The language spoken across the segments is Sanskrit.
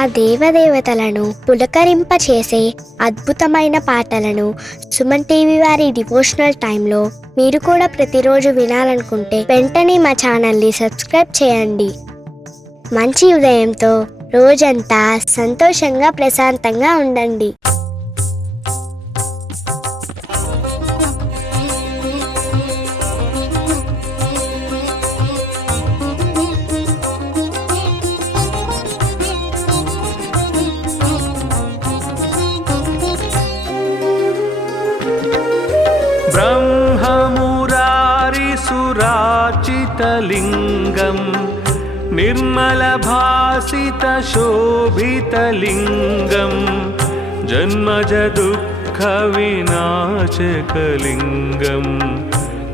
ఆ దేవదేవతలను పులకరింపచేసే అద్భుతమైన పాటలను సుమన్ టీవీ వారి డివోషనల్ టైంలో మీరు కూడా ప్రతిరోజు వినాలనుకుంటే వెంటనే మా ఛానల్ని సబ్స్క్రైబ్ చేయండి. మంచి ఉదయంతో రోజంతా సంతోషంగా ప్రశాంతంగా ఉండండి. ब्रह्ममुरारिसुराचितलिङ्गं निर्मलभासितशोभितलिङ्गं जन्मजदुःखविनाशकलिङ्गं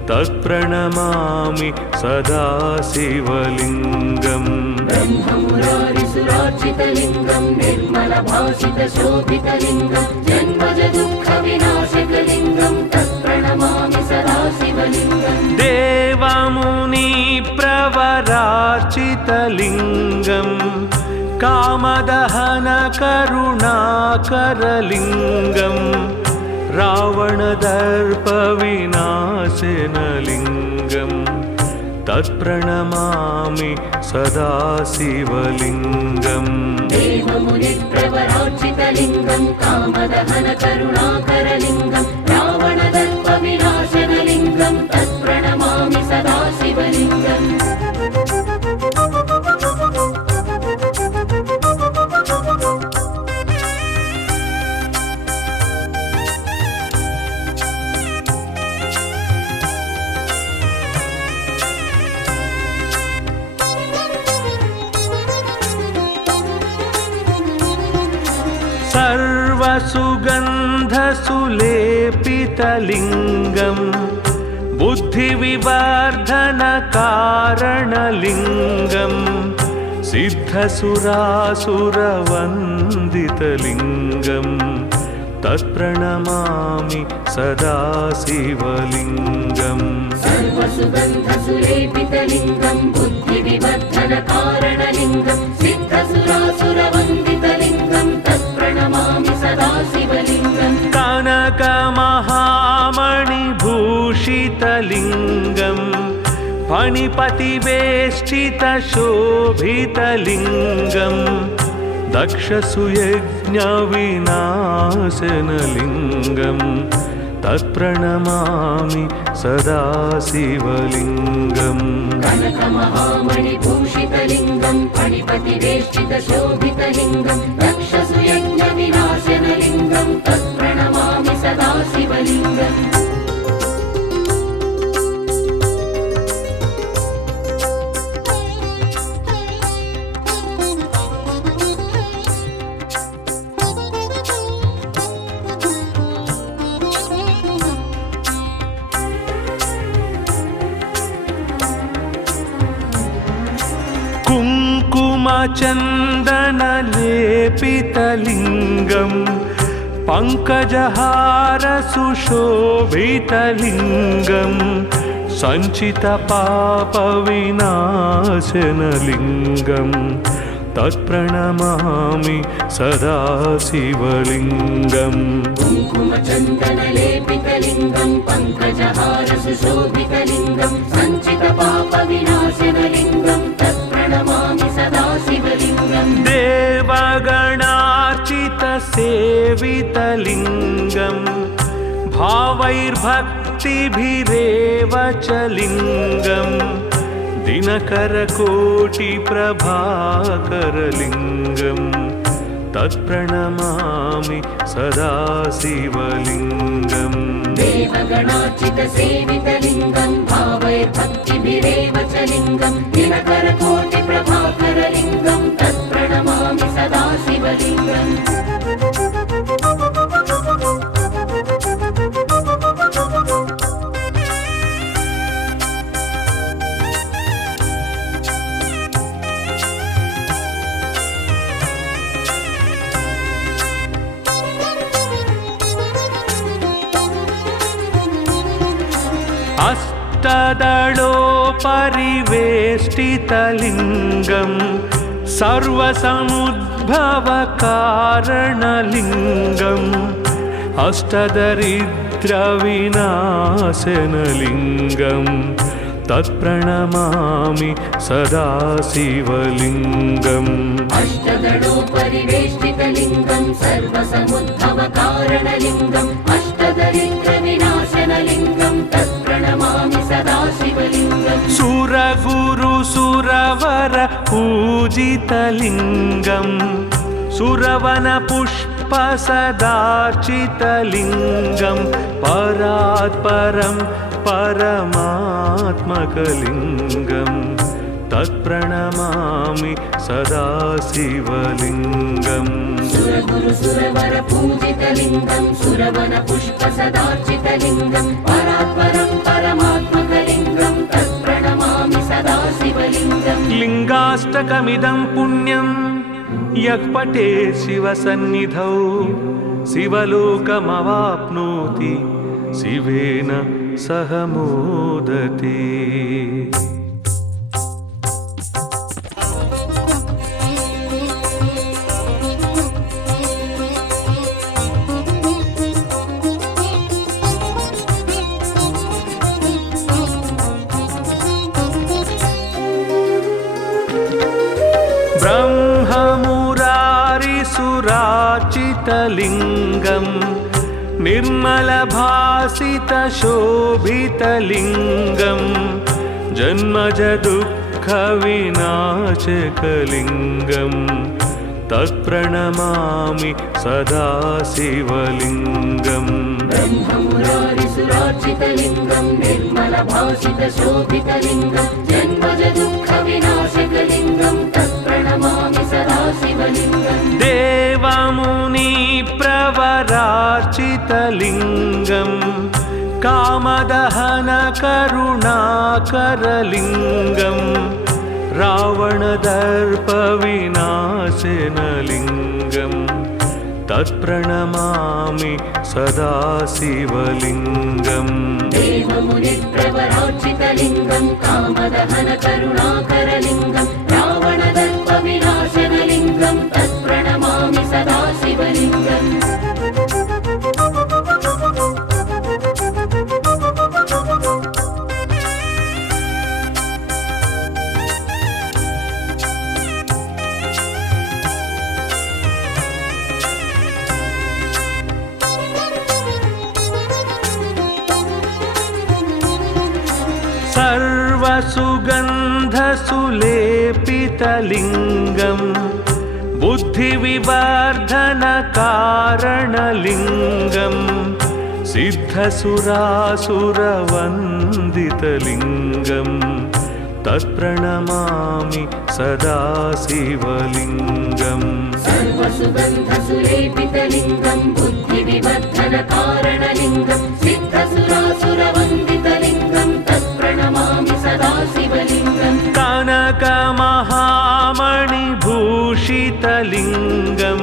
तत्प्रणमामि सदा शिवलिङ्गम्. ब्रह्ममुरारिसुराचितलिङ्गं निर्मलभासितशोभितलिङ्गं जन्मजदुःखविनाशकलिङ्गं तत्प्रणमामि सदा शिवलिङ्गम्. देवमुनिप्रवराचितलिङ्गं कामदहनकरुणाकरलिङ्गं रावणदर्पविनाशनलिङ्गं तत्प्रणमामि सदा शिवलिङ्गम्. देवमुनिप्रवराचितलिङ्गं कामदहनकरुणाकरलिङ्गं रावणदर्पविनाशनलिङ्गं तत्प्रणमामि सदा शिवलिङ्गम्. सर्वसुगन्धसुलेपितलिङ्गं बुद्धिविवर्धनकारणलिङ्गं सिद्धसुरासुरवन्दितलिङ्गं तत्प्रणमामि सदा शिवलिङ्गम्. सर्वसुगन्धसुलेपितलिङ्गं बुद्धिविवर्धनकारणलिङ्गं सिद्धसुरासुरवन्दितलिङ्गं तत्प्रणमामि सदा शिवलिङ्गम्. कनकमहामणिभूषितलिङ्गं फणिपतिवेष्टितशोभितलिङ्गं दक्षसुयज्ञविनाशनलिङ्गं तत्प्रणमामि सदा शिवलिङ्गम्. कनकमहामणिभूषितलिङ्गं फणिपतिवेष्टितशोभितलिङ्गं दक्षसुयज्ञविनाशनलिङ्गं तत्प्रणमामि सदा शिवलिङ्गम्. कुङ्कुमचन्दनलेपितलिङ्गं पङ्कजहारसुशोभितलिङ्गं सञ्चितपापविनाशनलिङ्गं तत्प्रणमामि सदा शिवलिङ्गम्. कुङ्कुमचन्दनलेपितलिङ्गं पङ्कजहारसुशोभितलिङ्गं सञ्चितपापविनाशनलिङ्गं तत्प्रणमामि सदा शिवलिङ्गम्. देवगणार्चितसेवितलिङ्गं भावैर्भक्तिभिरेव च लिङ्गं दिनकरकोटिप्रभाकरलिङ्गं तत्प्रणमामि सदा शिवलिङ्गम्. देवगणार्चितसेवितलिङ्गं भावैर्भक्तिभिरेव च लिङ्गं दिनकरकोटिप्रभाकरलिङ्गं तत्प्रणमामि सदा शिवलिङ्गम्. अष्टदलोपरिवेष्टितलिङ्गं सर्वसमुद्र भवकारणलिङ्गम् अष्टदरिद्रविनाशनलिङ्गम् तत्प्रणमामि सदा शिवलिङ्गम् अष्टदलोपरिवेष्टितलिङ्गं सर्वसमुद्भवकारणलिङ्गम् अष्टदरिद्रविनाशनलिङ्गं तत्प्रणमामि सदा शिवलिङ्गम् सुरगुरुसुरवर पूजितलिङ्गम् सुरवनपुष्पसदार्चितलिङ्गं परात्परं परमात्मकलिङ्गं तत्प्रणमामि सदा शिवलिङ्गम् सुरगुरुसुरवर पूजितलिङ्गं सुरवनपुष्पसदार्चितलिङ्गं परात्परं परमात्मकलिङ्गं तत्प्रणमामि सदा शिवलिङ्गम् लिङ्गाष्टकमिदं पुण्यं यः पठेत् शिवसन्निधौ शिवलोकमवाप्नोति शिवेन सह मोदते। ब्रह्ममुरारिसुरार्चितलिङ्गम् निर्मलभासितशोभितलिङ्गं जन्मजदुःखविनाशकलिङ्गं तत्प्रणमामि सदा शिवलिङ्गम् ब्रह्ममुरारिसुरार्चितलिङ्गं निर्मलभासितशोभितलिङ्गं जन्मजदुःखविनाशकलिङ्गं तत्प्रणमामि सदा शिवलिङ्गम् देवमुनिप्रवरार्चितलिङ्गं कामदहनकरुणाकरलिङ्गं रावणदर्पविनाशनलिङ्गं तत्प्रणमामि सदा शिवलिङ्गम् देवमुनिप्रवरार्चितलिङ्गं कामदहनकरुणाकरलिङ्गं रावणदर्पविनाशनलिङ्गं तत्प्रणमामि सदा शिवलिङ्गम् सर्वसुगन्धसुलेपितलिङ्गं बुद्धिविवर्धनकारणलिङ्गं सिद्धसुरासुरवन्दितलिङ्गं तत्प्रणमामि सदा शिवलिङ्गम् सर्वसुगन्धसुलेपितलिङ्गं बुद्धिविवर्धनकारणलिङ्गं सिद्धसुरासुरवन्दितलिङ्गं तत्प्रणमामि सदा शिवलिङ्गम् कनकमहामणिभूषितलिङ्गं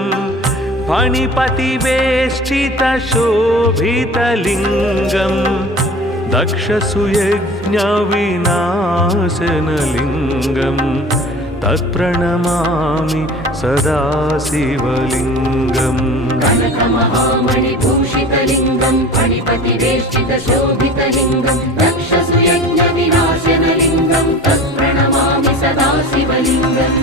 फणिपतिवेष्टितशोभितलिङ्गं दक्षसुयज्ञविनाशनलिङ्गं तत्प्रणमामि सदा शिवलिङ्गम् कनकमहामणिभूषितलिङ्गं फणिपतिवेष्टितशोभितलिङ्गं दक्षसुयज्ञविनाशनलिङ्गं तत्प्रणमामि सदा शिवलिङ्गम्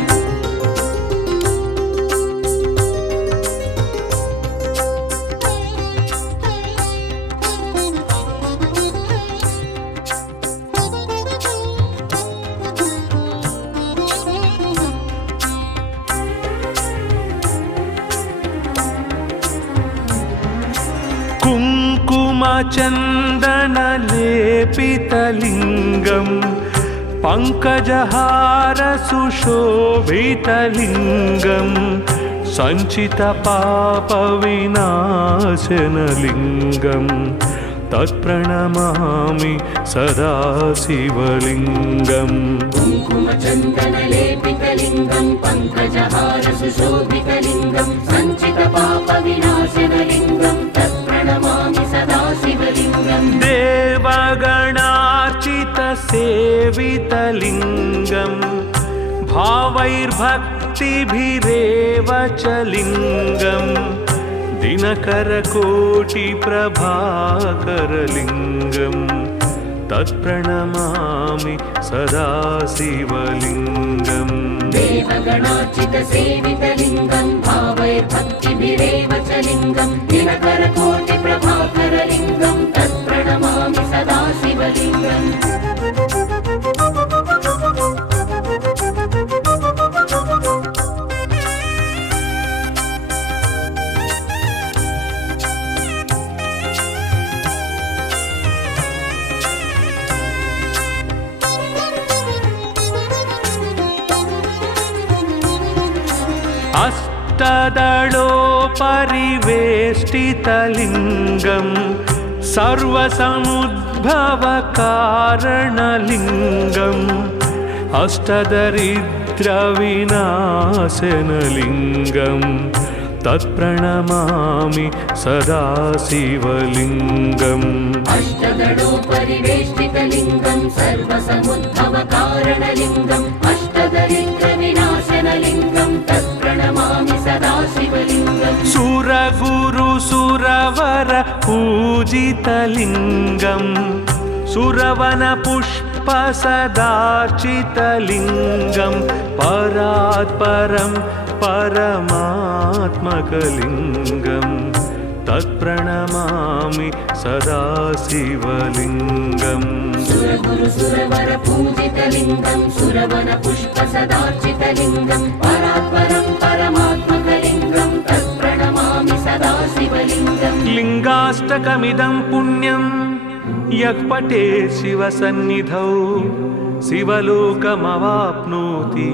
कुङ्कुमचन्दनलेपितलिङ्गं पङ्कजहारसुशोभितलिङ्गं सञ्चितपापविनाशनलिङ्गं तत्प्रणमामि सदा शिवलिङ्गम् कुङ्कुमचन्दनलेपितलिङ्गं पङ्कजहारसुशोभितलिङ्गं सञ्चितपापविनाशनलिङ्गं तत्प्रणमामि सदा शिवलिङ्गम् देवगणार्चितसेवितलिङ्गं भावैर्भक्तिभिरेव च लिङ्गं दिनकरकोटिप्रभाकरलिङ्गं तत्प्रणमामि सदा शिवलिङ्गम् देवगणार्चितसेवितलिङ्गं भावैर्भक्तिभिरेव च लिङ्गं दिनकरकोटिप्रभाकरलिङ्गं तत्प्रणमामि सदा शिवलिङ्गम् अष्टदलोपरिवेष्टितलिङ्गं सर्वसमुद्भवकारणलिङ्गम् अष्टदरिद्रविनाशनलिङ्गं तत्प्रणमामि सदा शिवलिङ्गम् अष्टदलोपरिवेष्टितलिङ्गं सर्वसमुद्भवकारणलिङ्गम् अष्टदरिद्रविनाशनलिङ्गं तत्प्रणमामि सदा शिवलिङ्गम् सुरगुरुसुरवर पूजितलिङ्गं सुरवनपुष्पसदार्चितलिङ्गं परात्परं परमात्मकलिङ्गं तत्प्रणमामि सदा शिवलिङ्गम् सुरगुरुसुरवर पूजितलिङ्गं सुरवनपुष्पसदार्चितलिङ्गं परात्परं परमात्मकलिङ्गं तत्प्रणमामि सदा शिवलिङ्गम् लिङ्गाष्टकमिदं पुण्यं यः पठेत् शिवसन्निधौ शिवलोकमवाप्नोति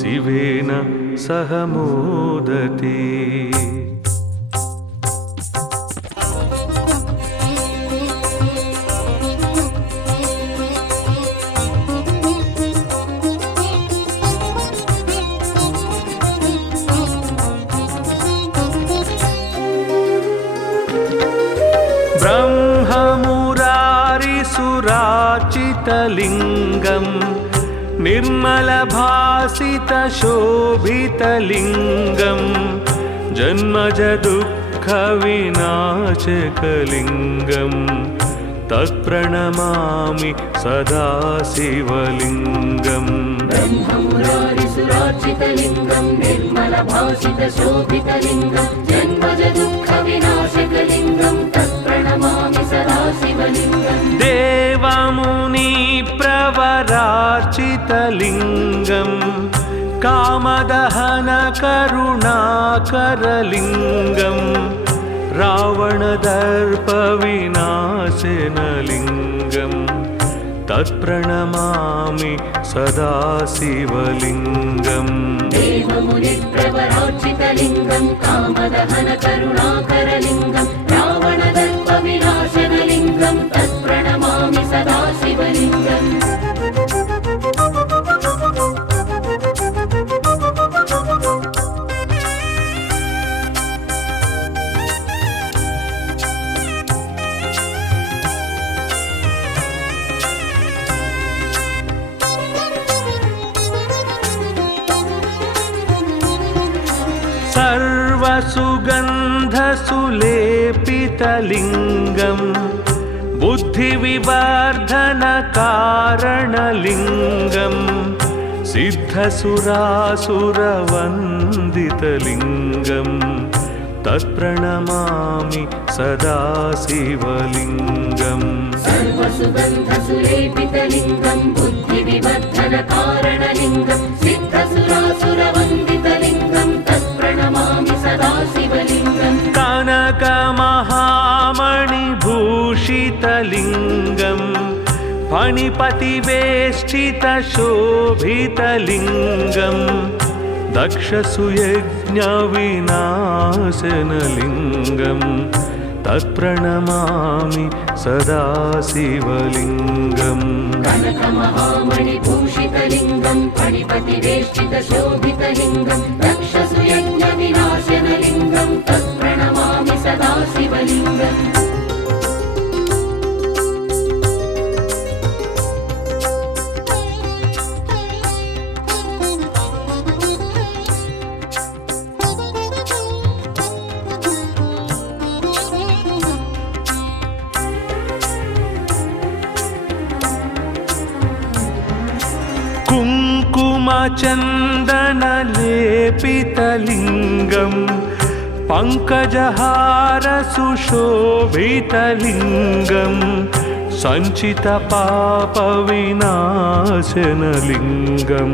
शिवेन सह मोदते। ब्रह्ममुरारिसुरार्चितलिङ्गं निर्मलभासितशोभितलिङ्गं जन्मजदुःखविनाशकलिङ्गं तत्प्रणमामि सदा शिवलिङ्गम् ब्रह्ममुरारिसुरार्चितलिङ्गं निर्मलभासितशोभितलिङ्गं जन्मजदुःखविनाशकलिङ्गं तत्प्रणमामि सदा शिवलिङ्गम् देवमुनिप्रवरार्चितलिङ्गं कामदहनकरुणाकरलिङ्गं रावणदर्पविनाशनलिङ्गं तत्प्रणमामि सदा शिवलिङ्गम् देवमुनिप्रवरार्चितलिङ्गं कामदहनकरुणाकरलिङ्गं रावणदर्पविनाशनलिङ्गं तत्प्रणमामि सदा शिवलिङ्गम् सर्वसुगन्धसुलेपितलिङ्गं बुद्धिविवर्धनकारणलिङ्गं सिद्धसुरासुरवन्दितलिङ्गं तत्प्रणमामि सदा शिवलिङ्गम् सर्वसुगन्धसुलेपितलिङ्गं बुद्धिविवर्धनकारणलिङ्गं सिद्धसुरासुरवन्दितलिङ्गं तत्प्रणमामि सदा शिवलिङ्गम् कनकमहामणिभूषितलिङ्गं फणिपतिवेष्टितशोभितलिङ्गं दक्षसुयज्ञविनाशनलिङ्गं तत्प्रणमामि सदा शिवलिङ्गम् कनकमहामणिभूषितलिङ्गं फणिपतिवेष्टितशोभितलिङ्गं दक्षसुयज्ञविनाशनलिङ्गं तत्प्रणमामि सदा शिवलिङ्गम् कुङ्कुमचन्दनलेपितलिङ्गं पङ्कजहारसुशोभितलिङ्गं सञ्चितपापविनाशनलिङ्गं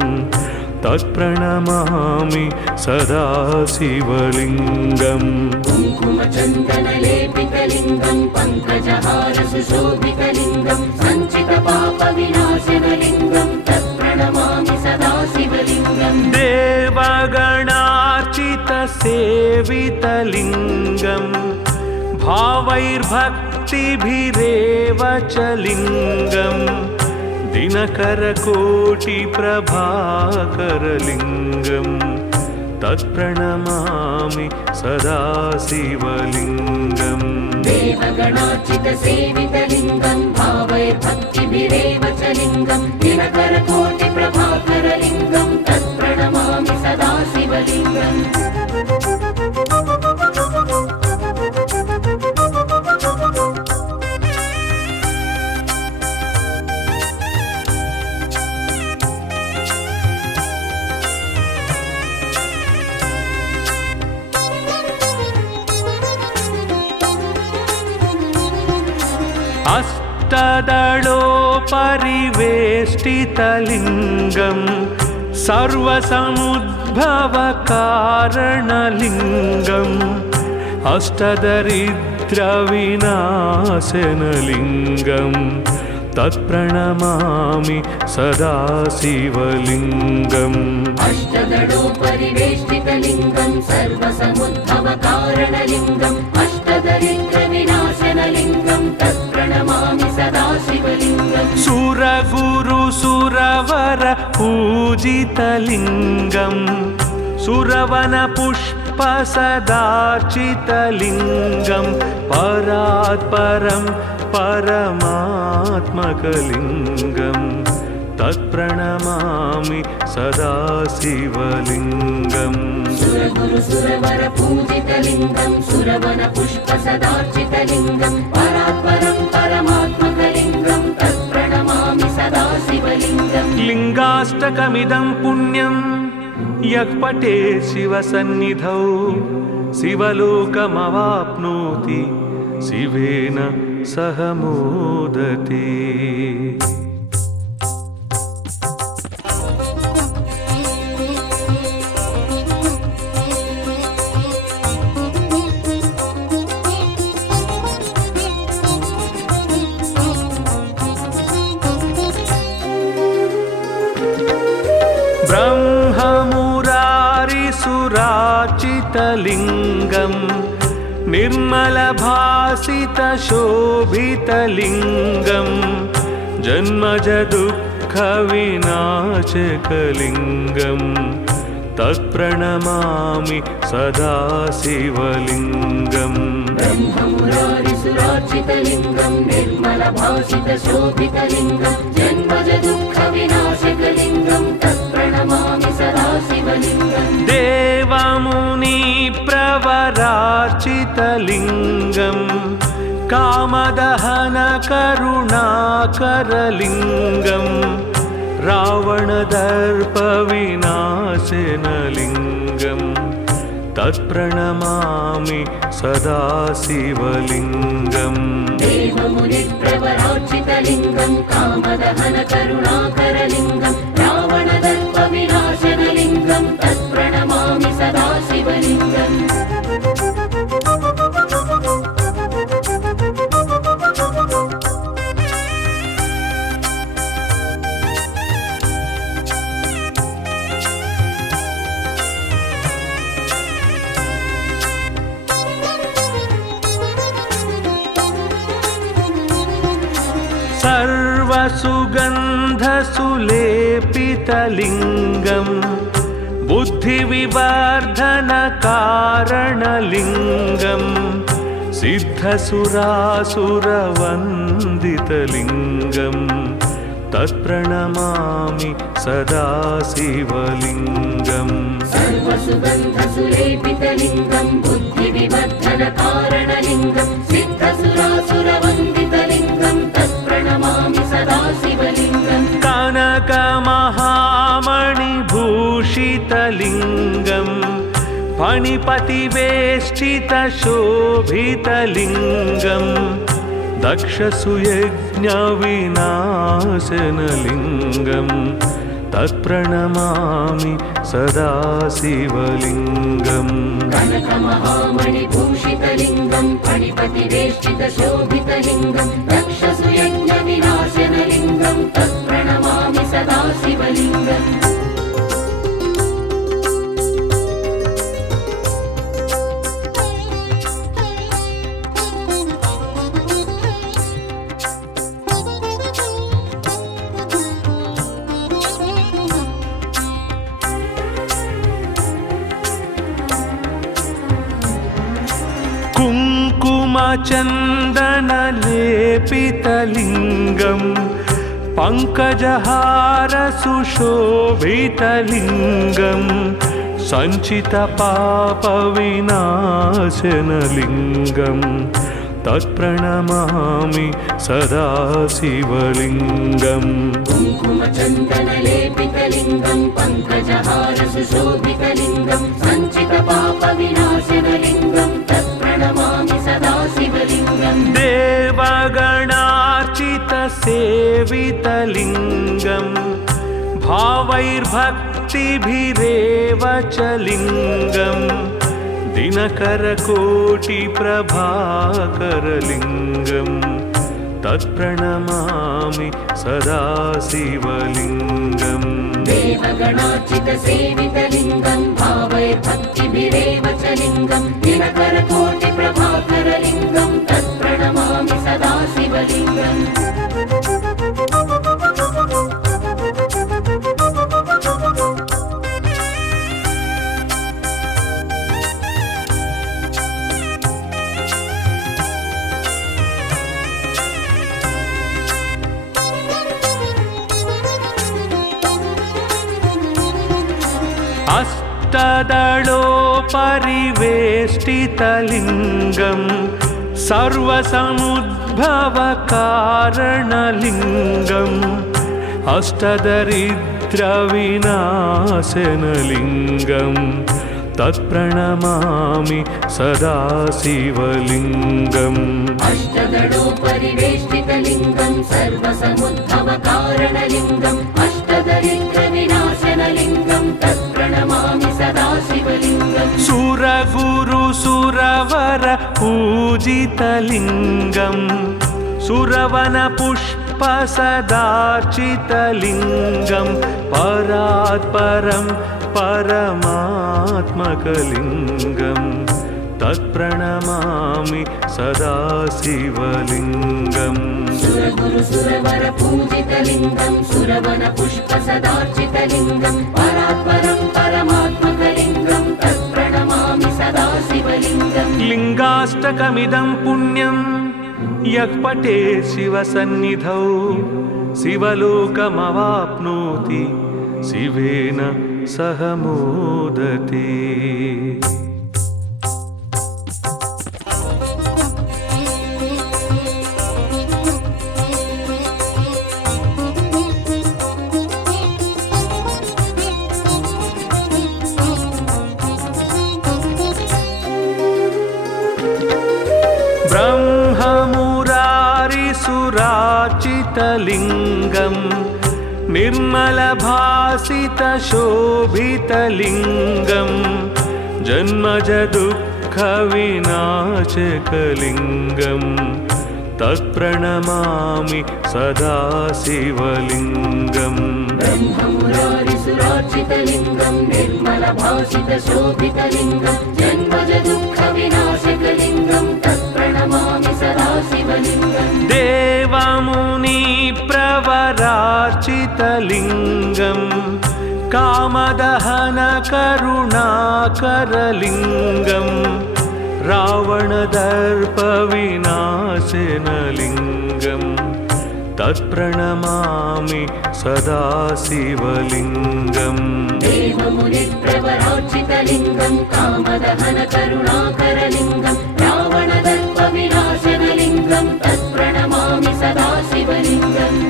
तत्प्रणमामि सदा शिवलिङ्गम् कुङ्कुमचन्दनलेपितलिङ्गं पङ्कजहारसुशोभितलिङ्गं सञ्चितपापविनाशनलिङ्गं तत्प्रणमामि सदा शिवलिङ्गम् देवगणार्चितसेवितलिङ्गं भावैर्भक्तिभिरेव च लिङ्गं दिनकरकोटिप्रभाकरलिङ्गं तत्प्रणमामि सदा शिवलिङ्गम् देवगणार्चितसेवितलिङ्गं भावैर्भक्तिभिरेव च लिङ्गं दिनकरकोटिप्रभाकरलिङ्गं तत्प्रणमामि सदा शिवलिङ्गम् अष्टदलोपरिवेष्टितलिङ्गं सर्वसमुद्भवकारणलिङ्गम् अष्टदरिद्रविनाशनलिङ्गं तत्प्रणमामि सदा शिवलिङ्गम् अष्टदलोपरिवेष्टितलिङ्गं सर्वसमुद्भवकारणलिङ्गम् अष्टदरिद्रविनाशनलिङ्गं तत्प्रणमामि सदा शिवलिङ्गम् सुरगुरुसुरवर पूजितलिङ्गं सुरवनपुष्पसदार्चितलिङ्गं परात्परं परमात्मकलिङ्गं तत्प्रणमामि सदा शिवलिङ्गम् सुरगुरुसुरवर पूजितलिङ्गं सुरवनपुष्पसदार्चितलिङ्गं परात्परं परमात्मकलिङ्गं तत्प्रणमामि सदा शिवलिङ्गम् लिङ्गाष्टकमिदं पुण्यं यः पठे शिवसन्निधौ शिवलोकमवाप्नोति शिवेन सह मोदते। ब्रह्ममुरारिसुरार्चितलिङ्गं निर्मलभासितशोभितलिङ्गं जन्मजदुःखविनाशकलिङ्गं तत्प्रणमामि सदा शिवलिङ्गम् ब्रह्ममुरारिसुरार्चितलिङ्गं निर्मलभासितशोभितलिङ्गं जन्मजदुःखविनाशकलिङ्गं तत्प्रणमामि सदा शिवलिङ्गम् देवमुनिप्रवरार्चितलिङ्गं कामदहनकरुणाकरलिङ्गं रावणदर्पविनाशनलिङ्गं तत्प्रणमामि सदा शिवलिङ्गम् देवमुनिप्रवरार्चितलिङ्गं कामदहनकरुणाकरलिङ्गं रावणदर्पविनाशनलिङ्गं तत्प्रणमामि सदा शिवलिङ्गम् सर्वसुगन्धसुलेपितलिङ्गं बुद्धिविवर्धनकारणलिङ्गं सिद्धसुरासुरवन्दितलिङ्गं तत्प्रणमामि सदा शिवलिङ्गम् सर्वसुगन्धसुलेपितलिङ्गं बुद्धिविवर्धनकारणलिङ्गं सिद्धसुरासुरवन्दितलिङ्गं तत्प्रणमामि सदा शिवलिङ्गम् कनकमहामणिभूषितलिङ्गं शोभितलिङ्गं फणिपतिवेष्टितशोभितलिङ्गं दक्षसुयज्ञविनाशनलिङ्गं तत्प्रणमामि सदा शिवलिङ्गम् कनकमहामणिभूषितलिङ्गं फणिपतिवेष्टितशोभितलिङ्गं दक्षसुयज्ञविनाशनलिङ्गं तत्प्रणमामि सदा शिवलिङ्गम् कुङ्कुमचन्दनलेपितलिङ्गं पङ्कजहारसुशोभितलिङ्गं सञ्चितपापविनाशनलिङ्गं तत्प्रणमामि सदा शिवलिङ्गम् कुङ्कुमचन्दनलेपितलिङ्गं पङ्कजहारसुशोभितलिङ्गं सञ्चितपापविनाशनलिङ्गं तत्प्रणमामि सदा शिवलिङ्गम् देवगणार्चितसेवितलिङ्गं भावैर्भक्तिभिरेव च लिङ्गं दिनकरकोटिप्रभाकरलिङ्गं तत्प्रणमामि सदा शिवलिङ्गम् देवगणार्चितसेवितलिङ्गं भावैर्भक्तिभिरेव च लिङ्गं दिनकरकोटिप्रभाकरलिङ्गं तत्प्रणमामि सदा शिवलिङ्गम् अष्टदलोपरिवेष्टितलिङ्गं सर्वसमुद्भवकारणलिङ्गम् अष्टदरिद्रविनाशनलिङ्गं तत्प्रणमामि सदा शिवलिङ्गम् अष्टदलोपरिवेष्टितलिङ्गं सर्वसमुद्भवकारणलिङ्गम् अष्टदरिद्रविनाशनलिङ्गं तत्प्रणमामि सदा शिवलिङ्गम् सुरगुरुसुरवर पूजितलिङ्गं सुरवनपुष्पसदार्चितलिङ्गं परात्परं परमात्मकलिङ्गं तत्प्रणमामि सदा शिवलिङ्गम् सुरगुरुसुरवर पूजितलिङ्गं सुरवनपुष्पसदार्चितलिङ्गं परात्परं परमात्मकलिङ्गं तत्प्रणमामि सदा शिवलिङ्गम् लिङ्गाष्टकमिदं पुण्यं यः पठेत् शिवसन्निधौ शिवलोकमवाप्नोति शिवेन सह मोदते। ब्रह्ममुरारिसुरार्चितलिङ्गं निर्मलभासितशोभितलिङ्गं जन्मजदुःखविनाशकलिङ्गं तत्प्रणमामि सदा शिवलिङ्गम् ब्रह्ममुरारिसुरार्चितलिङ्गं निर्मलभासितशोभितलिङ्गं जन्मजदुःखविनाशकलिङ्गं तत्प्रणमामि सदा शिवलिङ्गम् देवमुनिप्रवरार्चितलिङ्गं कामदहनकरुणाकरलिङ्गं रावणदर्पविनाशनलिङ्गं तत्प्रणमामि सदा शिवलिङ्गम् देवमुनिप्रवरार्चितलिङ्गं कामदहनकरुणाकरलिङ्गं रावणदर्पविनाशनलिङ्गं तत्प्रणमामि सदा शिवलिङ्गम्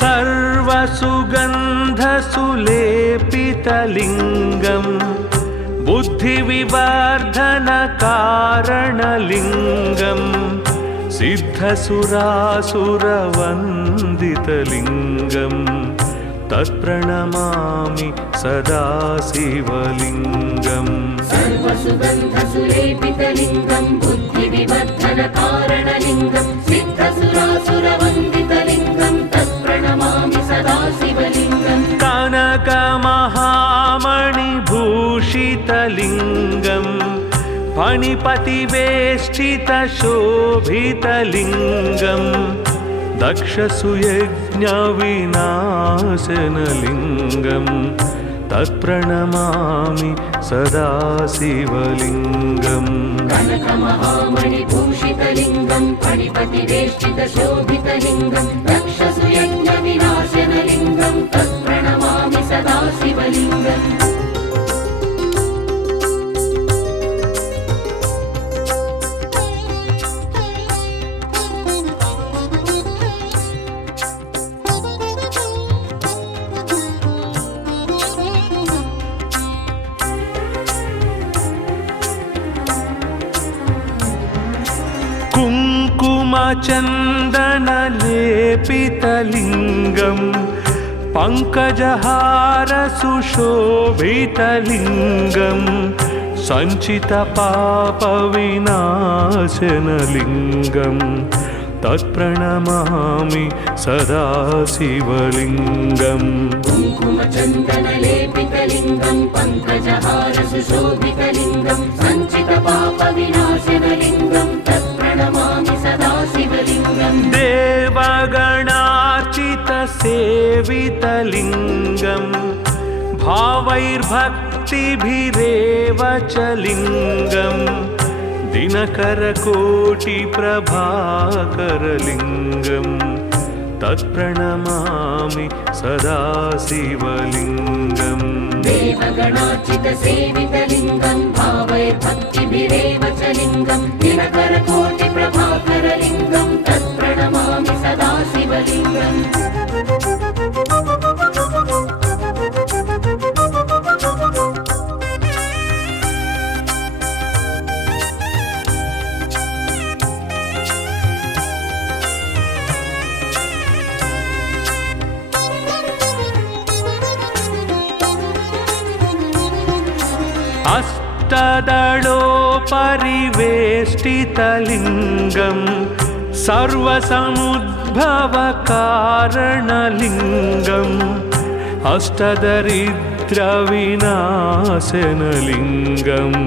सर्वसुगन्धसुलेपितलिङ्गम् बुद्धिविवर्धनकारणलिङ्गम् सिद्धसुरासुरवन्दितलिङ्गम् तत्प्रणमामि सदा शिवलिङ्गम् सर्वसुगन्धसुलेपितलिङ्गं बुद्धिविवर्धनकारणलिङ्गं सिद्धसुरासुरवन्दितलिङ्गं तत्प्रणमामि सदा शिवलिङ्गम् कनकमहामणिभूषितलिङ्गम् फणिपतिवेष्टितशोभितलिङ्गम् दक्षसुयज्ञविनाशनलिङ्गम् तत्प्रणमामि सदा शिवलिङ्गम् कनकमहामणिभूषितलिङ्गं फणिपतिवेष्टितशोभितलिङ्गं दक्षसुयज्ञविनाशनलिङ्गं तत्प्रणमामि सदा शिवलिङ्गम् कुङ्कुमचन्दनलेपितलिङ्गम् पङ्कजहारसुशोभितलिङ्गम् सञ्चितपापविनाशनलिङ्गम् तत्प्रणमामि सदा शिवलिङ्गम् कुङ्कुमचन्दनलेपितलिङ्गं पङ्कजहारसुशोभितलिङ्गं सञ्चितपापविनाशनलिङ्गं तत्प्रणमामि सदा शिवलिङ्गम् देवगणार्चितसेवितलिङ्गम् भावैर्भक्तिभिरेव च लिङ्गम् दिनकरकोटिप्रभाकरलिङ्गम् तत्प्रणमामि सदा शिवलिङ्गम् देवगणार्चितसेवितलिङ्गं भावैर्भक्तिभिरेव च लिङ्गं दिनकरकोटिप्रभाकरलिङ्गं तत्प्रणमामि सदा शिवलिङ्गम् अष्टदलोपरिवेष्टितलिङ्गम् सर्वसमुद्भवकारणलिङ्गम् अष्टदरिद्रविनाशनलिङ्गम्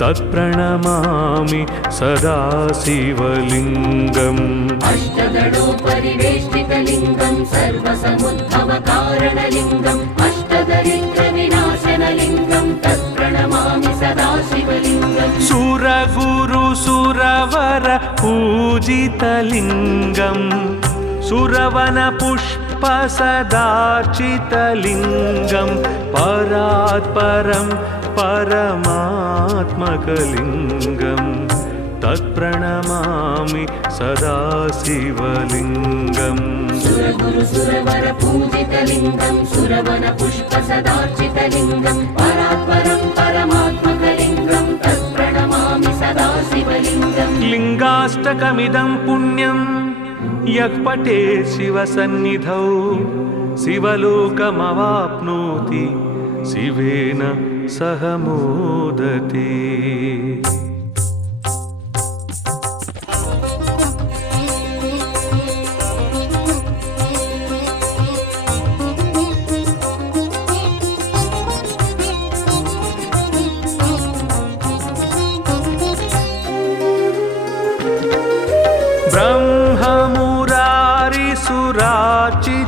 तत्प्रणमामि सदा शिवलिङ्गम् अष्टदलोपरिवेष्टितलिङ्गं सर्वसमुद्भवकारणलिङ्गम् अष्टदरिद्रविनाशनलिङ्गं तत्प्रणमामि सदा शिवलिङ्गम् सुरगुरुसुरवर पूजितलिङ्गम् सुरवनपुष्पसदार्चितलिङ्गम् परात्परं परमात्मकलिङ्गम् तत्प्रणमामि सदा शिवलिङ्गम् सुरगुरुसुरवर पूजितलिङ्गं सुरवनपुष्पसदार्चितलिङ्गं परात्परं परमात्मकलिङ्गं तत्प्रणमामि सदा शिवलिङ्गम् लिङ्गाष्टकमिदं पुण्यं यः पठेत् शिवसन्निधौ शिवलोकमवाप्नोति शिवेन सह मोदते।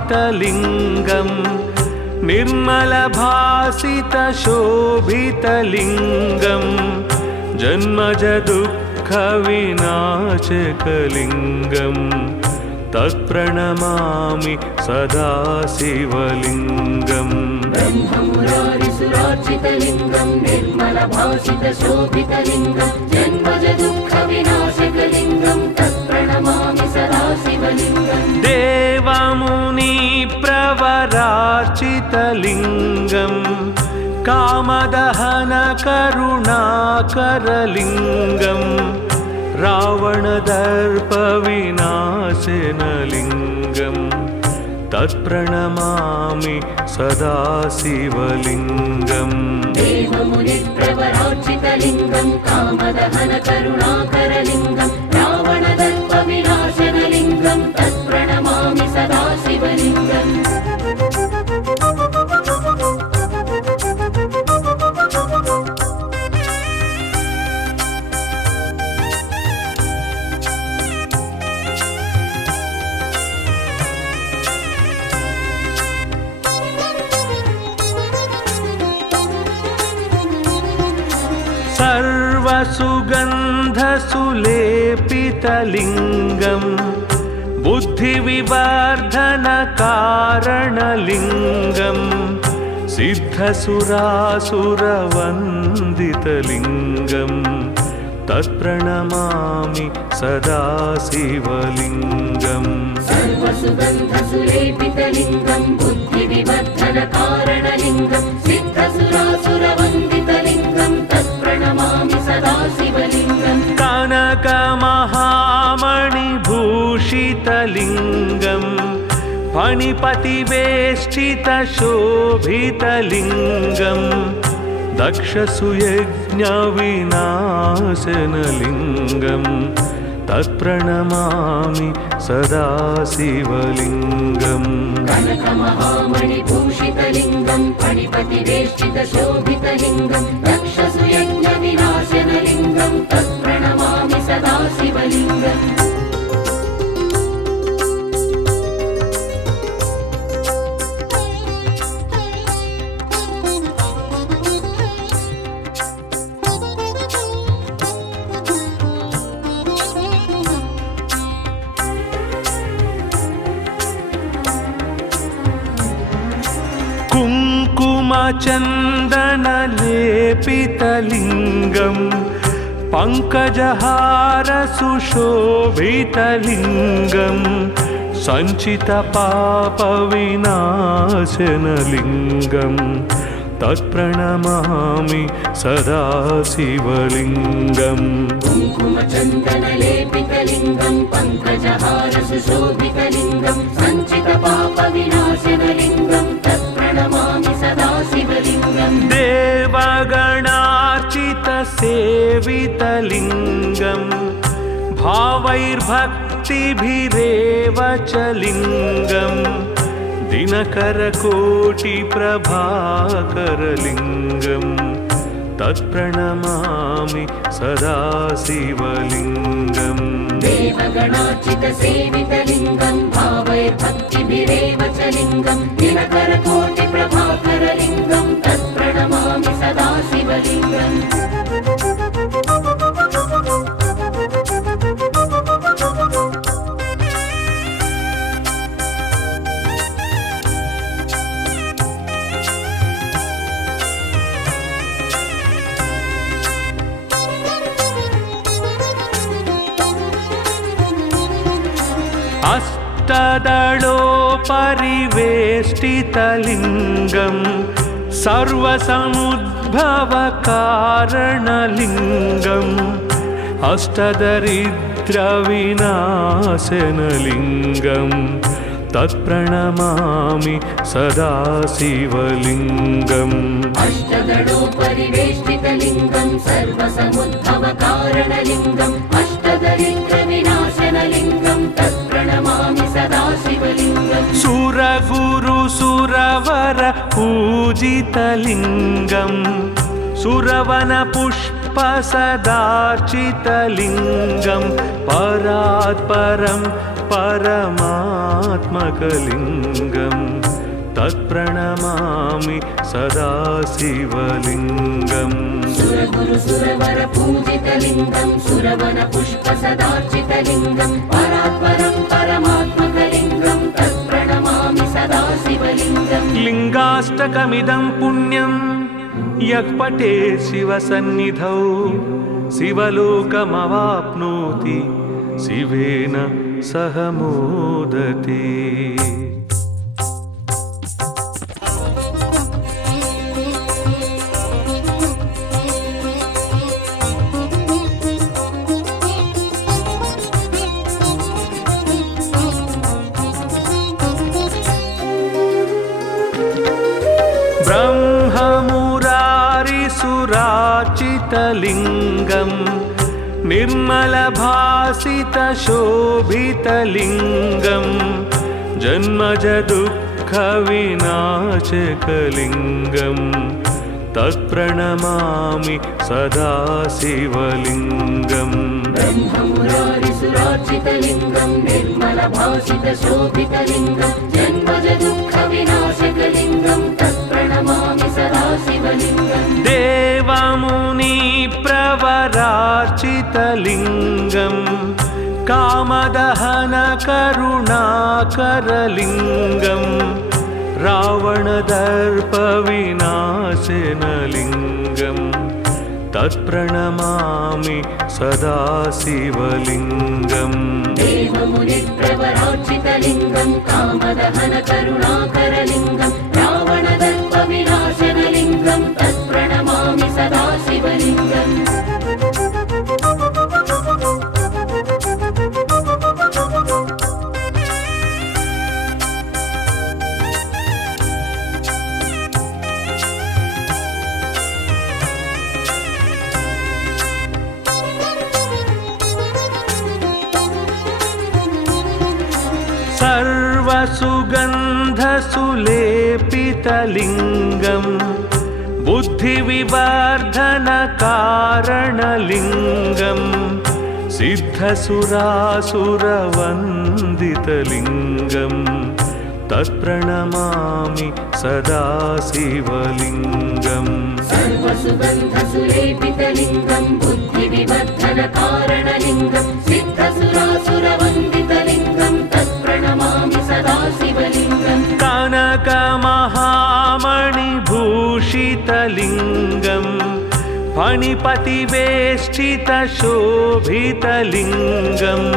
ब्रह्ममुरारिसुरार्चितलिङ्गम् निर्मलभासितशोभितलिङ्गम् जन्मजदुःखविनाशकलिङ्गम् तत्प्रणमामि सदा शिवलिङ्गम् ब्रह्ममुरारिसुरार्चितलिङ्गं निर्मलभासितशोभितलिङ्गं जन्मजदुःखविनाशकलिङ्गं तत्प्रणमामि सदा शिवलिङ्गम् देवमुनि शिवलिङ्गं कामदहनकरुणाकरलिङ्गं रावणदर्पविनाशनलिङ्गं तत्प्रणमामि सदा शिवलिङ्गम् देवमुनिप्रवरार्चितलिङ्गं कामदहनकरुणाकरलिङ्गं रावणदर्पविनाशनलिङ्गं तत्प्रणमामि सदा शिवलिङ्गम् सर्वसुगन्धसुलेपितलिङ्गं बुद्धिविवर्धनकारणलिङ्गं सिद्धसुरासुरवन्दितलिङ्गं तत्प्रणमामि सदा शिवलिङ्गम् सर्वसुगन्धसुलेपितलिङ्गं बुद्धिविवर्धनकारणलिङ्गं सिद्धसुरासुरवन्दितलिङ्गं तत्प्रणमामि सदा शिवलिङ्गम् कनकमहामणिभूषितलिङ्गं फणिपतिवेष्टितशोभितलिङ्गं दक्षसुयज्ञविनाशनलिङ्गं तत्प्रणमामि सदा शिवलिङ्गम् कनकमहामणिभूषितलिङ्गं फणिपतिवेष्टितशोभितलिङ्गं दक्षसुयज्ञविनाशनलिङ्गं तत्प्रणमामि सदा शिवलिङ्गम् कुङ्कुमचन्दनलेपितलिङ्गं पङ्कजहारसुशोभितलिङ्गं सञ्चितपापविनाशनलिङ्गं तत्प्रणमामि सदा शिवलिङ्गम् कुङ्कुमचन्दनलेपितलिङ्गं पङ्कजहारसुशोभितलिङ्गं सञ्चितपापविनाशनलिङ्गं तत्प्रणमामि सदा शिवलिङ्गम् देवगणार्चितसेवितलिङ्गं भावैर्भक्तिभिरेव च लिङ्गं दिनकरकोटिप्रभाकरलिङ्गं तत्प्रणमामि सदा शिवलिङ्गम् देवगणार्चितसेवितलिङ्गं भावैर्भक्तिभिरेव च लिङ्गं दिनकरकोटिप्रभाकरलिङ्गं तत्प्रणमामि सदा शिवलिङ्गम् अष्टदलोपरिवेष्टितलिङ्गं सर्वसमुद्भवकारणलिङ्गम् अष्टदरिद्रविनाशनलिङ्गं तत्प्रणमामि सदा शिवलिङ्गम् अष्टदलोपरिवेष्टितलिङ्गं सर्वसमुद्भवकारणलिङ्गम् अष्टदरिद्रविनाशनलिङ्गं तत्प्रणमामि सदा शिवलिङ्गम् सुरगुरुसुरवर पूजितलिङ्गं सुरवनपुष्पसदार्चितलिङ्गं परात्परं परमात्मकलिङ्गं तत्प्रणमामि सदा शिवलिङ्गम् सुरगुरुसुरवर पूजितलिङ्गं सुरवनपुष्पसदार्चितलिङ्गं परात्परं परमात्मकलिङ्गं तत्प्रणमामि सदा शिवलिङ्गम् लिङ्गाष्टकमिदं पुण्यं यः पठेत् शिवसन्निधौ शिवलोकमवाप्नोति शिवेन सह मोदते। भासितलिङ्गम् निर्मलभासितशोभितलिङ्गम् जन्मज दुःखविनाशकलिङ्गम् तत्प्रणमामि सदा शिवलिङ्गम् ब्रह्ममुरारिसुरार्चितलिङ्गम् निर्मलभासितशोभितलिङ्गम् जन्मज दुःखविनाशकलिङ्गम् तत्प्रणमामि सदा शिवलिङ्गम् देवमुनिप्रवरार्चितलिङ्गम् कामदहनकरुणाकरलिङ्गम् रावणदर्पविनाशनलिङ्गम् तत्प्रणमामि सदा शिवलिङ्गम् देवमुनिप्रवरार्चितलिङ्गम् कामदहनकरुणाकरलिङ्गम् रावणदर्पविनाशनलिङ्गम् तत्प्रणमामि सदा शिवलिङ्गम् सर्वसुगन्धसुलेपितलिङ्गम् बुद्धिविवर्धनकारणलिङ्गम् सिद्धसुरासुरवन्दितलिङ्गम् तत्प्रणमामि सदा शिवलिङ्गम् सर्वसुगन्धसुलेपितलिङ्गम् बुद्धिविवर्धनकारणलिङ्गम् सिद्धसुरासुरवन्दितलिङ्गम् तत्प्रणमामि सदा शिवलिङ्गम् कनकमहामणिभूषितलिङ्गम् फणिपतिवेष्टितशोभितलिङ्गम्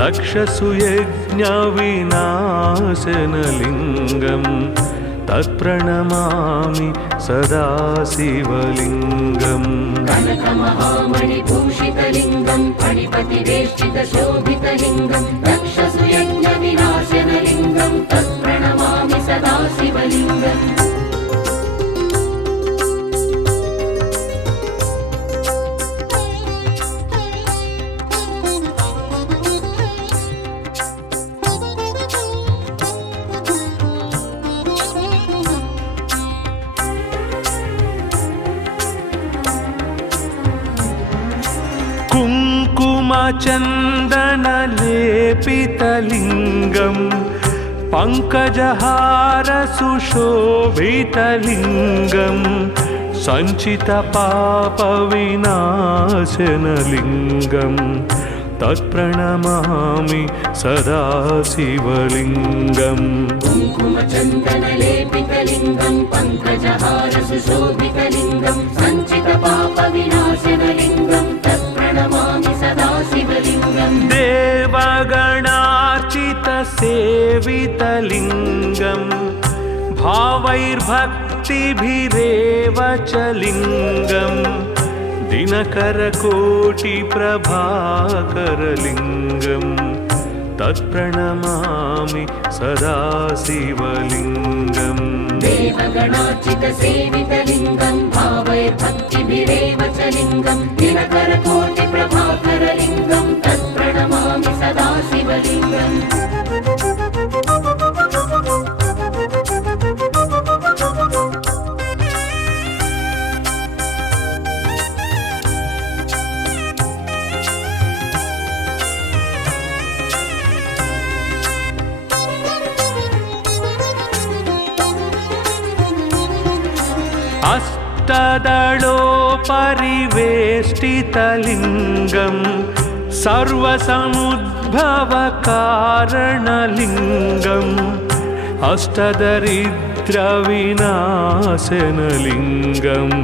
दक्षसुयज्ञविनाशनलिङ्गम् तत्प्रणमामि सदा शिवलिङ्गम् कनकमहामणिभूषितलिङ्गम् फणिपतिवेष्टितशोभितलिङ्गम् दक्षसुयज्ञविनाशनलिङ्गम् तत्प्रणमामि सदा शिवलिङ्गम् कुङ्कुमचन्दनलेपितलिङ्गम् पङ्कजहारसुशोभितलिङ्गम् सञ्चितपापविनाशनलिङ्गम् तत्प्रणमामि सदा शिवलिङ्गम् कुङ्कुमचन्दनलेपितलिङ्गम् पङ्कजहारसुशोभितलिङ्गम् सञ्चितपापविनाशनलिङ्गम् तत्प्रणमामि सदा शिवलिङ्गम् देवगणार्चितसेवितलिङ्गम् भावैर्भक्तिभिरेव च लिङ्गम् दिनकरकोटिप्रभाकरलिङ्गम् तत्प्रणमामि सदा शिवलिङ्गम् देवगणार्चितसेवितलिङ्गम् भावैर्भक्तिभिरेव च लिङ्गम् दिनकरकोटिप्रभाकरलिङ्गम् तत्प्रणमामि सदा शिवलिङ्गम् अष्टदलोपरिवेष्टितलिङ्गम् सर्वसमुद्भवकारणलिङ्गम् अष्टदरिद्रविनाशनलिङ्गम्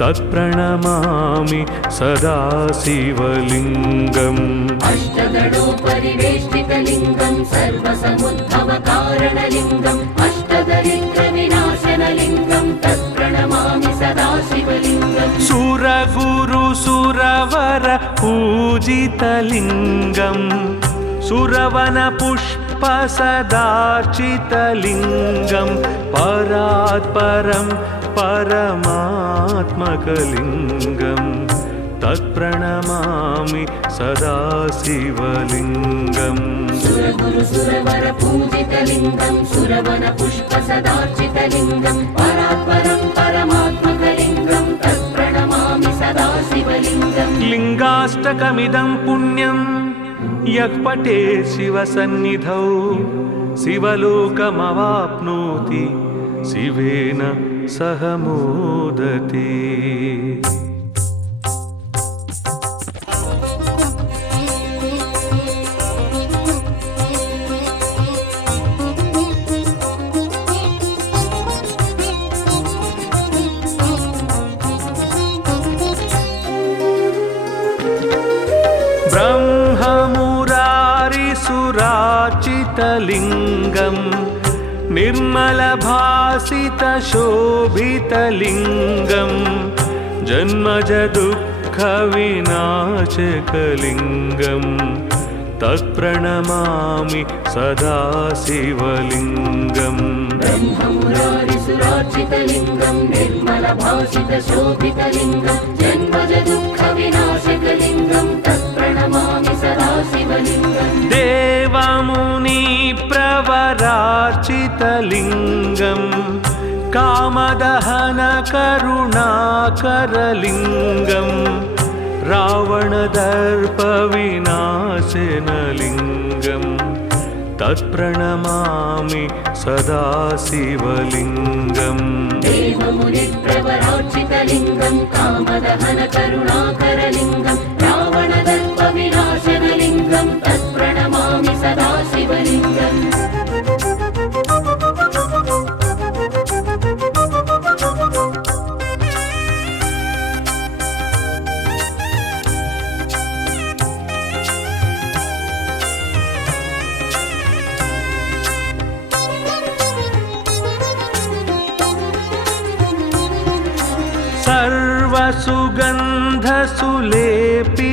तत्प्रणमामि सदा शिवलिङ्गम् अष्टदलोपरिवेष्टितलिङ्गम् सर्वसमुद्भवकारणलिङ्गम् अष्टदरिद्रविनाशनलिङ्गम् तत्प्रणमामि सदा शिवलिङ्गम् सुरगुरुसुरवर पूजितलिङ्गम् सुरवनपुष्प पुष्पसदार्चितलिङ्गं परात् परं परमात्मकलिङ्गं तत्प्रणमामि सदा शिवलिङ्गम् सुरगुरु सुरवर पूजितलिङ्गं सुरवन पुष्प सदार्चितलिङ्गं परात्परं परमात्मकलिङ्गं तत्प्रणमामि सदा शिवलिङ्गम् लिङ्गाष्टकमिदं पुण्यं यः पठेत् शिवसन्निधौ शिवलोकमवाप्नोति शिवेन सह मोदते। ब्रह्ममुरारिसुरार्चितलिङ्गं निर्मलभासितशोभितलिङ्गं जन्मजदुःखविनाशकलिङ्गं तत्प्रणमामि सदा शिवलिङ्गम् ब्रह्ममुरारिसुरार्चितलिङ्गं निर्मलभासितशोभितलिङ्गं जन्मजदुःखविनाशकलिङ्गं तत्प्रणमामि सदा शिवलिङ्गम् देवमुनिप्रवरार्चितलिङ्गं कामदहनकरुणाकरलिङ्गं रावणदर्पविनाशनलिङ्गं तत्प्रणमामि सदा शिवलिङ्गम् देवमुनिप्रवरार्चितलिङ्गं कामदहनकरुणाकरलिङ्गं रावणदर्पविनाशनलिङ्गं तत्प्रणमामि सदा शिवलिङ्गम्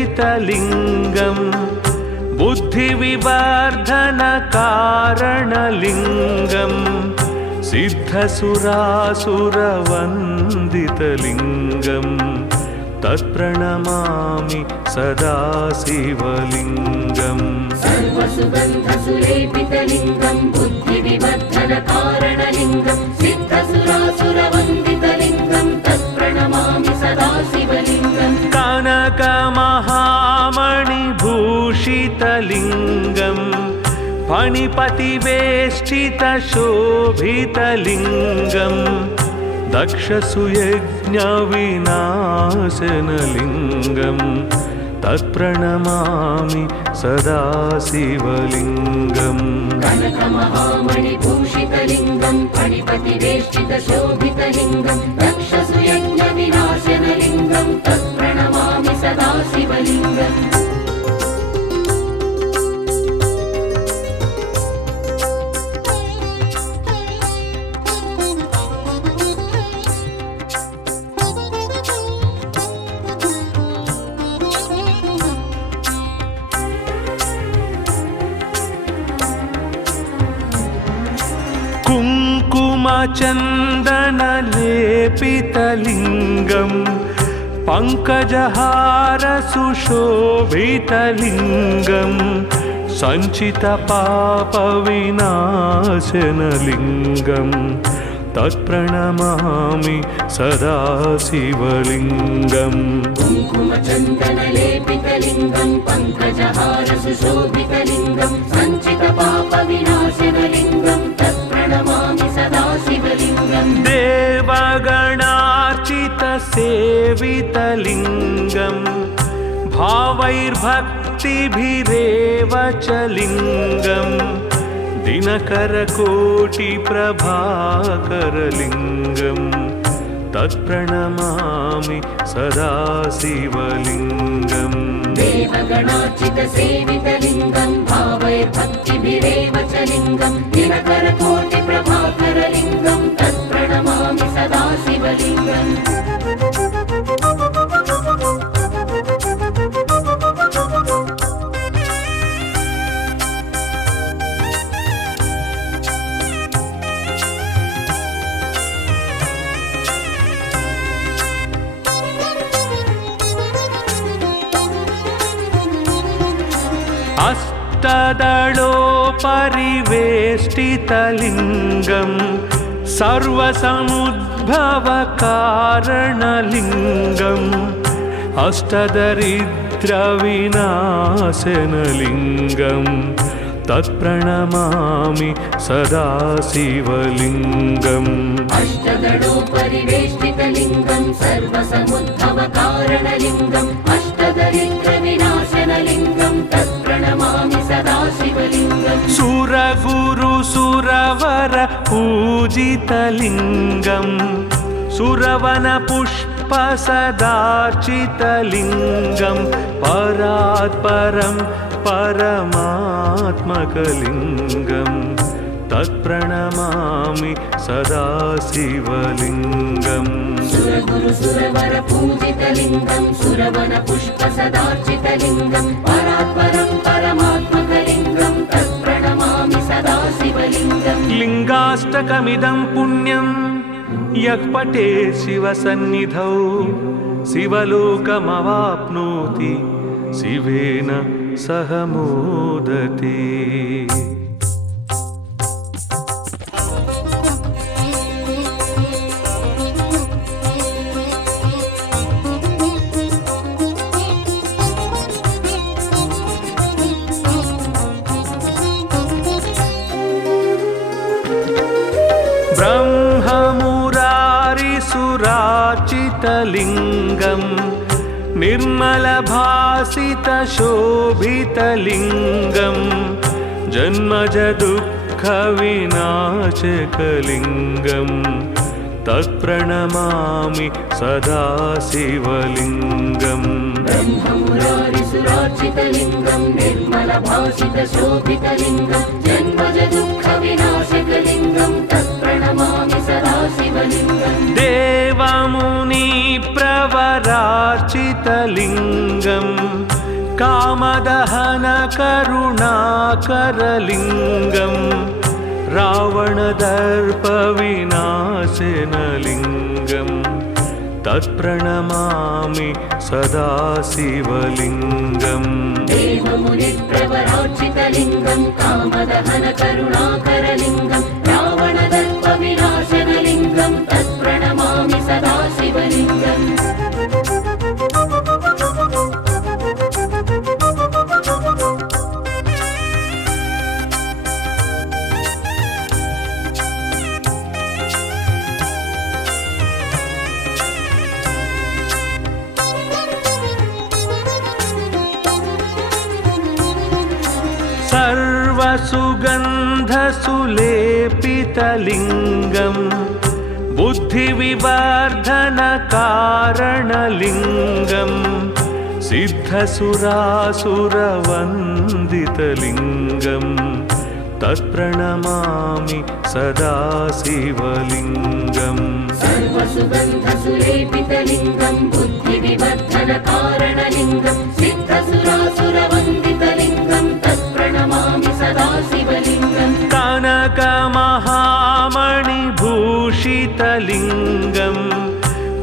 सर्वसुगन्धसुलेपितलिङ्गं बुद्धिविवर्धनकारणलिङ्गं सिद्धसुरासुरवन्दितलिङ्गं तत्प्रणमामि सदा शिवलिङ्गम् सर्वसुगन्धसुलेपितलिङ्गं बुद्धिविवर्धनकारणलिङ्गं सिद्धसुरासुरवन्दितलिङ्गं तत्प्रणमामि सदा शिवलिङ्गम् कनकमहामणिभूषितलिङ्गं फणिपतिवेष्टितशोभितलिङ्गं दक्षसुयज्ञविनाशनलिङ्गं तत्प्रणमामि सदा शिवलिङ्गम् कनकमहामणिभूषितलिङ्गं फणिपतिवेष्टितशोभितलिङ्गं दक्षसुयज्ञविनाशनलिङ्गं तत्प्रणमामि सदा शिवलिङ्गम् कुङ्कुमचन्दनलेपितलिङ्गं पङ्कजहारसुशोभितलिङ्गं सञ्चितपापविनाशनलिङ्गं तत्प्रणमामि सदा शिवलिङ्गम् कुङ्कुमचन्दनलेपितलिङ्गं पङ्कजहारसुशोभितलिङ्गं सञ्चितपापविनाशनलिङ्गं तत्प्रणमामि सदा शिवलिङ्गम् देवगणार्चितसेवितलिङ्गं भावैर्भक्तिभिरेव च लिङ्गं दिनकरकोटिप्रभाकरलिङ्गं तत्प्रणमामि सदा शिवलिङ्गम् देवगणार्चितसेवितलिङ्गं भावैर्भक्तिभिरेव च लिङ्गं दिनकरकोटिप्रभाकरलिङ्गं तत्प्रणमामि सदा शिवलिङ्गम् अष्टदलोपरिवेष्टितलिङ्गं सर्वसमुद्भवकारणलिङ्गम् अष्टदरिद्रविनाशनलिङ्गं तत्प्रणमामि सदा शिवलिङ्गम् अष्टदलोपरिवेष्टितलिङ्गं सर्वसमुद्भवकारणलिङ्गम् अष्टदरिद्रविनाशनलिङ्गं तत्प्रणमामि सदा शिवलिङ्गम् सुरगुरुसुरवर पूजितलिङ्गं सुरवनपुष्पसदार्चितलिङ्गं परात्परं परमात्मकलिङ्गं तत्प्रणमामि सदा शिवलिङ्गम् सुरगुरुसुरवर पूजितलिङ्गं सुरवनपुष्पसदार्चितलिङ्गं परात्परं परमात्मकलिङ्गं तत्प्रणमामि सदा शिवलिङ्गम् लिङ्गाष्टकमिदं पुण्यं यः पठे शिवसन्निधौ शिवलोकमवाप्नोति शिवेन सह मोदते। ब्रह्ममुरारिसुरार्चितलिङ्गं निर्मलभासितशोभितलिङ्गं जन्मजदुःखविनाशकलिङ्गं तत्प्रणमामि सदा शिवलिङ्गम् ब्रह्ममुरारिसुरार्चितलिङ्गं निर्मलभासितशोभितलिङ्गं जन्मजदुःखविनाशकलिङ्गं तत्प्रणमामि सदा शिवलिङ्गम् देवमुनिप्रवरार्चितलिङ्गं कामदहनकरुणाकरलिङ्गं रावणदर्पविनाशनलिङ्गं तत्प्रणमामि सदा शिवलिङ्गम् देवमुनिप्रवरार्चितलिङ्गं कामदहनकरुणाकरलिङ्गं रावणदर्पविनाशनलिङ्गं तत्प्रणमामि सदा शिवलिङ्गम् सर्वसुगन्धसुलेपितलिङ्गं बुद्धिविवर्धनकारणलिङ्गं सिद्धसुरासुरवन्दितलिङ्गं तत्प्रणमामि सदा शिवलिङ्गम् सर्वसुगन्धसुलेपितलिङ्गं बुद्धिविवर्धनकारणलिङ्गं सिद्धसुरासुरवन्दितलिङ्गं तत्प्रणमामि सदा शिवलिङ्गम् कनकमहामणिभूषितलिङ्गं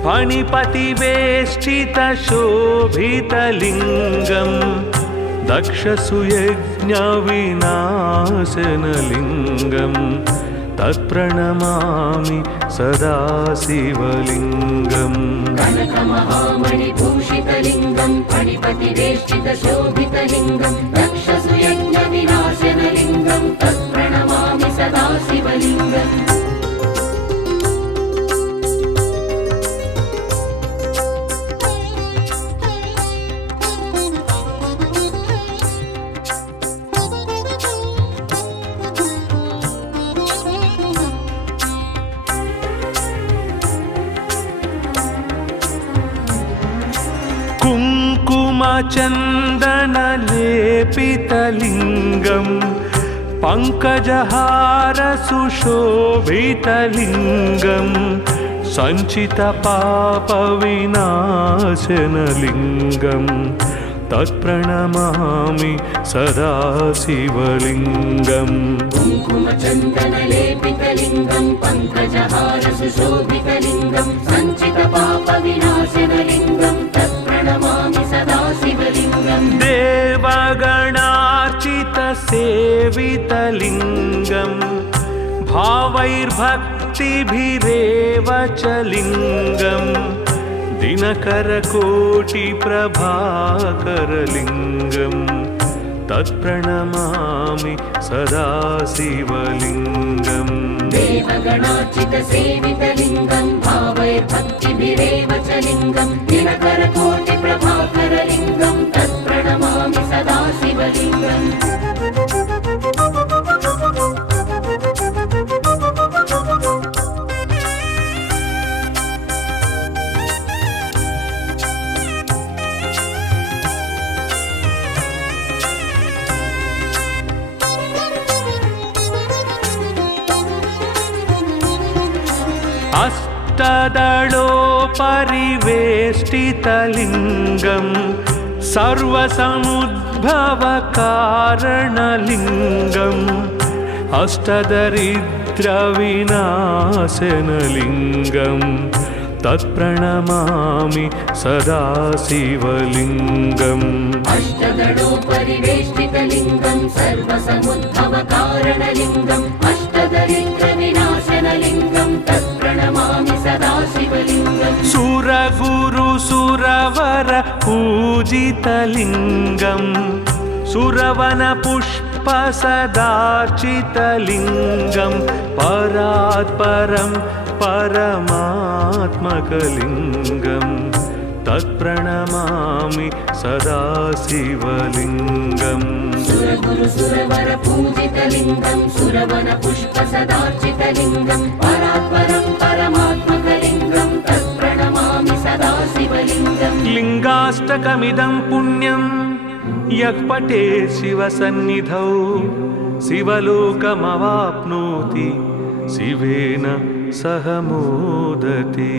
फणिपतिवेष्टितशोभितलिङ्गं दक्षसुयज्ञविनाशनलिङ्गं तत्प्रणमामि सदा शिवलिङ्गम् कनकमहामणिभूषितलिङ्गं फणिपतिवेष्टितशोभितलिङ्गं दक्षसुयज्ञविनाशनलिङ्गं तत्प्रणमामि सदा शिवलिङ्गम् कुङ्कुमचन्दनलेपितलिङ्गं पङ्कजहारसुशोभितलिङ्गं सञ्चितपापविनाशनलिङ्गं तत्प्रणमामि सदा शिवलिङ्गम् कुङ्कुमचन्दनलेपितलिङ्गं पङ्कजहारसुशोभितलिङ्गं सञ्चितपापविनाशनलिङ्गं तत्प्रणमामि सदा शिवलिङ्गम् देवगणार्चित भावैर्भक्तिभिरेव च लिङ्गं दिनकरकोटिप्रभाकरलिङ्गं तत्प्रणमामि सदा शिवलिङ्गम् देवगणार्चितसेवितलिङ्गं भावैर्भक्तिभिरेव च लिङ्गं दिनकरकोटिप्रभाकरलिङ्गं तत्प्रणमामि सदा शिवलिङ्गम् अष्टदलोपरिवेष्टितलिङ्गं सर्वसमुद्भवकारणलिङ्गम् अष्टदरिद्रविनाशनलिङ्गं तत्प्रणमामि सदा शिवलिङ्गम् अष्टदलोपरिवेष्टितलिङ्गं सर्वसमुद्भवकारणलिङ्गम् अष्टदरिद्रविनाशनलिङ्गं तत्प्रणमामि सदा शिवलिङ्गम् सुरगुरुसुरवर पूजितलिङ्गं सुरवनपुष्पसदार्चितलिङ्गं परात्परं परमात्मकलिङ्गं तत्प्रणमामि सदा शिवलिङ्गम् सुरगुरुसुरवर पूजितलिङ्गं सुरवनपुष्पसदार्चितलिङ्गं परात्परं परमात्मकलिङ्गं तत्प्रणमामि सदा शिवलिङ्गम् लिङ्गाष्टकमिदं पुण्यं यः पठेत् शिवसन्निधौ शिवलोकमवाप्नोति शिवेन सह मोदते।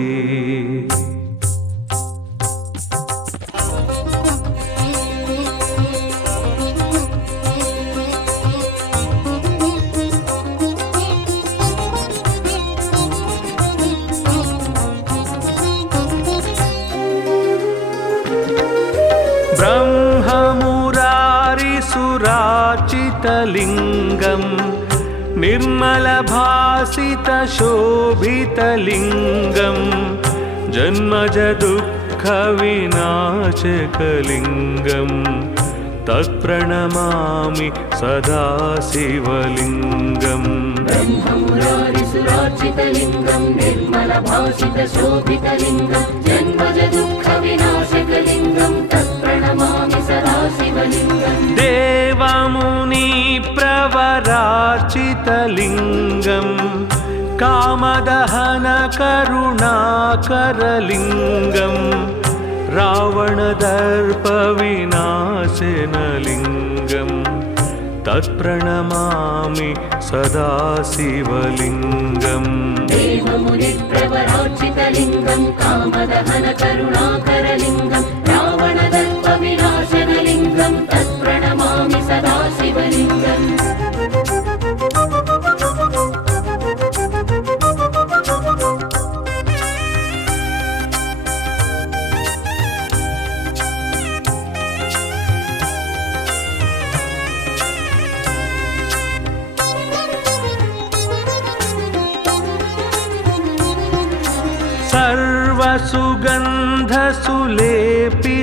ब्रह्ममुरारिसुरार्चितलिङ्गं निर्मलभासितशोभितलिङ्गं जन्मजदुःखविनाशकलिङ्गं तत्प्रणमामि सदा शिवलिङ्गम् ब्रह्ममुरारिसुरार्चितलिङ्गं निर्मलभासितशोभितलिङ्गं जन्मजदुःखविनाशकलिङ्गं तत्प्रणमामि सदा शिवलिङ्गम् देवमुनिप्रवरार्चितलिङ्गं कामदहनकरुणाकरलिङ्गं रावणदर्पविनाशनलिङ्गं तत्प्रणमामि सदा शिवलिङ्गम् देवमुनिप्रवरार्चितलिङ्गं कामदहनकरुणाकरलिङ्गं रावणदर्पविनाशनलिङ्गं तत्प्रणमामि सदा शिवलिङ्गम्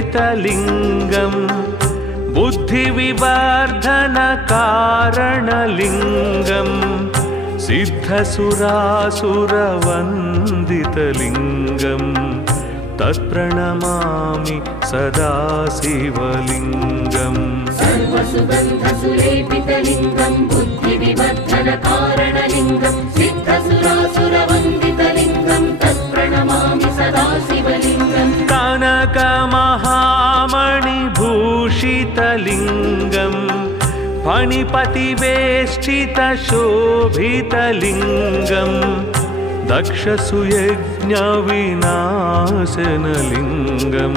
सर्वसुगन्धसुलेपितलिङ्गं बुद्धिविवर्धनकारणलिङ्गं सिद्धसुरासुरवन्दितलिङ्गं तत्प्रणमामि सदा शिवलिङ्गम् सर्वसुगन्धसुलेपितलिङ्गं बुद्धिविवर्धनकारणलिङ्गं सिद्धसुरासुरवन्दितलिङ्गं तत्प्रणमामि सदा शिवलिङ्गम् कनकमहामणिभूषितलिङ्गं फणिपतिवेष्टितशोभितलिङ्गं दक्षसुयज्ञविनाशनलिङ्गं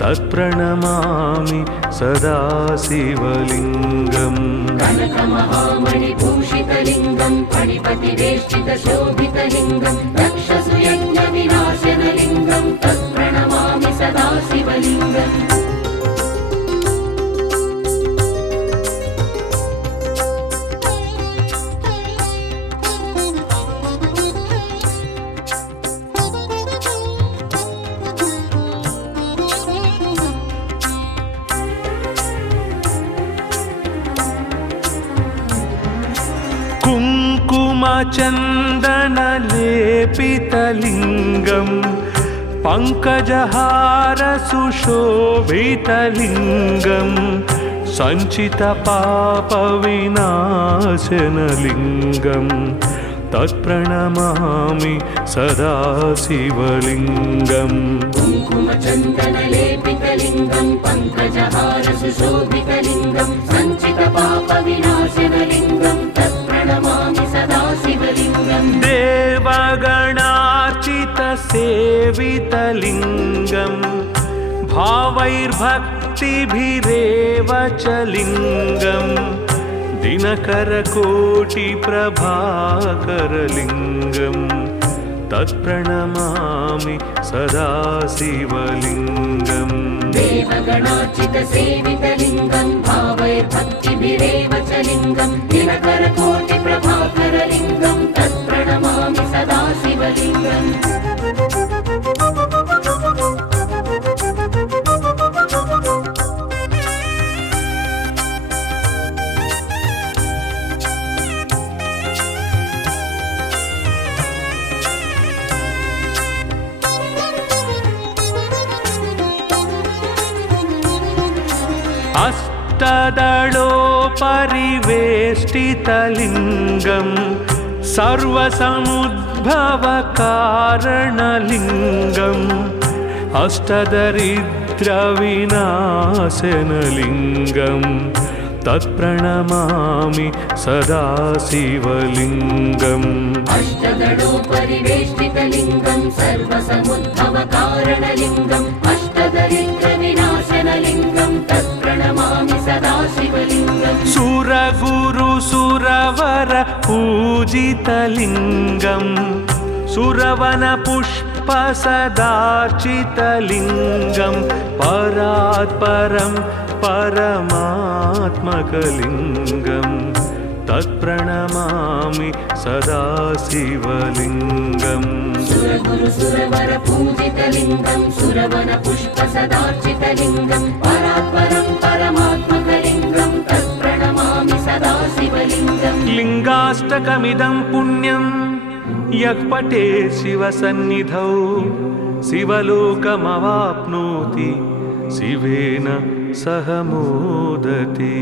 तत्प्रणमामि सदा शिवलिङ्गम् कनकमहामणिभूषितलिङ्गं फणिपतिवेष्टितशोभितलिङ्गं दक्षसुयज्ञविनाशनलिङ्गं तत्प्रणमामि सदा शिवलिङ्गम् कुङ्कुमचन्दनलेपितलिङ्गं पङ्कजहारसुशोभितलिङ्गं सञ्चितपापविनाशनलिङ्गं तत्प्रणमामि सदा शिवलिङ्गम् कुङ्कुमचन्दनलेपितलिङ्गं पङ्कजहारसुशोभितलिङ्गं सञ्चितपापविनाशनलिङ्गं तत्प्रणमामि सदा शिवलिङ्गम् देवगणार्चितसेवितलिङ्गं भावैर्भक्तिभिरेव च लिङ्गं दिनकरकोटिप्रभाकरलिङ्गं तत्प्रणमामि सदा शिवलिङ्गम् देवगणार्चितसेवितलिङ्गं भावैर्भक्तिभिरेव च लिङ्गं दिनकरकोटिप्रभाकरलिङ्गं तत्प्रणमामि सदा शिवलिङ्गम् अष्टदलोपरिवेष्टितलिङ्गं सर्वसमुद्भवकारणलिङ्गम् अष्टदरिद्रविनाशनलिङ्गं तत्प्रणमामि सदा शिवलिङ्गम् अष्टदलोपरिवेष्टितलिङ्गं सर्वसमुद्भवकारणलिङ्गम् अष्टदरिद्रविनाशनलिङ्गं तत्प्रणमामि सदा शिवलिङ्गम् सुरगुरुसुरवर पूजितलिङ्गं सुरवनपुष्पसदार्चितलिङ्गं परात्परं परमात्मकलिङ्गं तत्प्रणमामि सदा शिवलिङ्गम् सुरगुरुसुरवर पूजितलिङ्गं सुरवनपुष्पसदार्चितलिङ्गं परात्परं परमात्मकलिङ्गं तत्प्रणमामि सदा शिवलिङ्गम् लिङ्गाष्टकमिदं पुण्यं यः पठेत् शिवसन्निधौ शिवलोकमवाप्नोति शिवेन सह मोदते।